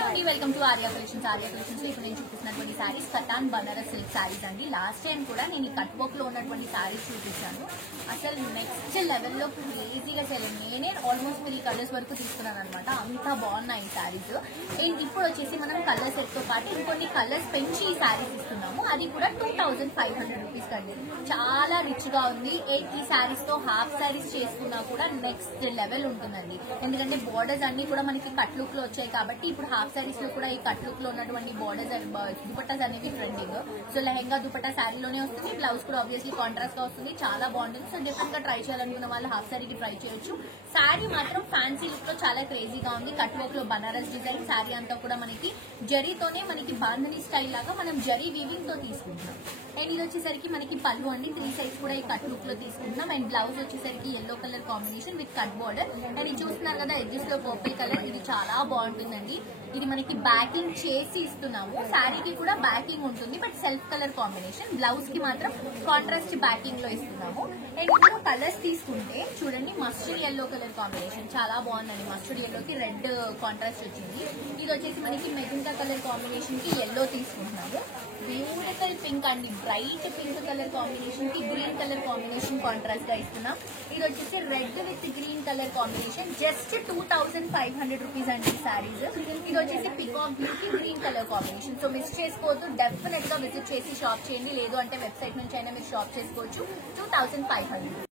Welcome to Arya collections. Arya collections లో ఇప్పుడు నేను చూపిస్తున్నటువంటి సారీస్ కటాన్ బనారస్ సిల్క్ సారీస్ అండి. లాస్ట్ టైం కూడా నేను ఈ కట్ వర్క్ లో ఉన్నటువంటి సారీస్ చూపించాను. అసలు నెక్స్ట్ లెవెల్లో క్రేజీగా చేయలేదు. నేనే ఆల్మోస్ట్ 3 కలర్స్ వరకు తీసుకున్నాను అనమాట. అంత బాగున్నాయి ఈ సారీస్. ఇప్పుడు వచ్చేసి మనం కలర్ సెట్ తో పాటు ఇంకొన్ని కలర్స్ పెంచి ఈ సారీస్ ఇస్తున్నాము. అది కూడా 2500 రూపీస్ కండి. చాలా రిచ్ గా ఉంది. ఈ సారీస్ తో హాఫ్ సారీస్ చేసుకున్నా కూడా నెక్స్ట్ లెవెల్ ఉంటుందండి. ఎందుకంటే బోర్డర్స్ అన్ని కూడా మనకి కట్ లుక్ లో వచ్చాయి కాబట్టి ఇప్పుడు హాఫ్ సారీస్ లో కూడా ఈ కట్ లుక్ లో ఉన్నటువంటి బోర్డర్స్ దుపట్టాస్ అనేవి ట్రెండింగ్. సో లెహెంగా దుపట్టా శారీలోనే వస్తుంది. బ్లౌజ్ కూడా ఆబ్వియస్లీ కాంట్రాస్ట్ గా వస్తుంది. చాలా బాగుంటుంది. సో డిఫరెంట్ గా ట్రై చేయాలనుకున్న వాళ్ళు హాఫ్ సారీకి ట్రై చేయొచ్చు. శారీ మాత్రం ఫ్యాన్సీ లుక్ లో చాలా క్రేజీగా ఉంది. కట్ వర్క్ లో బనారస్ డిజైన్. శారీ అంతా కూడా మనకి జరీతోనే మనకి బాంధనీ స్టైల్ లాగా మనం జరీ వీవింగ్ తో తీసుకుంటున్నాం. అండ్ ఇది వచ్చేసరికి మనకి పళ్ళు అండి. 3 సైడ్స్ కూడా ఈ కట్ లుక్ లో తీసుకుంటున్నాం. అండ్ బ్లౌజ్ వచ్చేసరికి yellow colour combination with cut border. And ఇది చూస్తున్నారు కదా ఎడ్జెస్ లో పర్పుల్ కలర్. ఇది చాలా బాగుంటుందండి. ఇది మనకి బ్యాకింగ్ చేసి ఇస్తున్నాము. శారీకి కూడా బ్యాకింగ్ ఉంటుంది but self colour combination. Blouse కి మాత్రం కాంట్రాస్ట్ బ్యాకింగ్ లో ఇస్తున్నాము. అండ్ ఇప్పుడు కలర్స్ తీసుకుంటే చూడండి మస్టర్డ్ ఎల్లో కలర్ కాంబినేషన్ చాలా బాగుందండి. మస్టర్డ్ ఎల్లోకి రెడ్ కాంట్రాస్ట్ వచ్చింది. ఇది వచ్చేసి మనకి మెజెంటా కలర్ కాంబినేషన్ కి ఎల్లో తీసుకుంటున్నాము. బ్యూటిఫుల్ పింక్ అండి. బ్రైట్ పింక్ కలర్ కాంబినేషన్ కి గ్రీన్ కలర్ కాంబినేషన్ కాంట్రాస్ట్ గా ఇస్తున్నాం. ఇది వచ్చేసి red with green colour combination. Just 2500 rupees అండి సారీస్. ఇది వచ్చేసి పికాక్ బ్లూ కి green colour combination. So miss చేసుకోవద్దు. డెఫినెట్ గా విజిట్ చేసి షాప్ చేయండి. లేదు అంటే వెబ్సైట్ నుంచి అయినా మీరు షాప్ చేసుకోవచ్చు. 2500.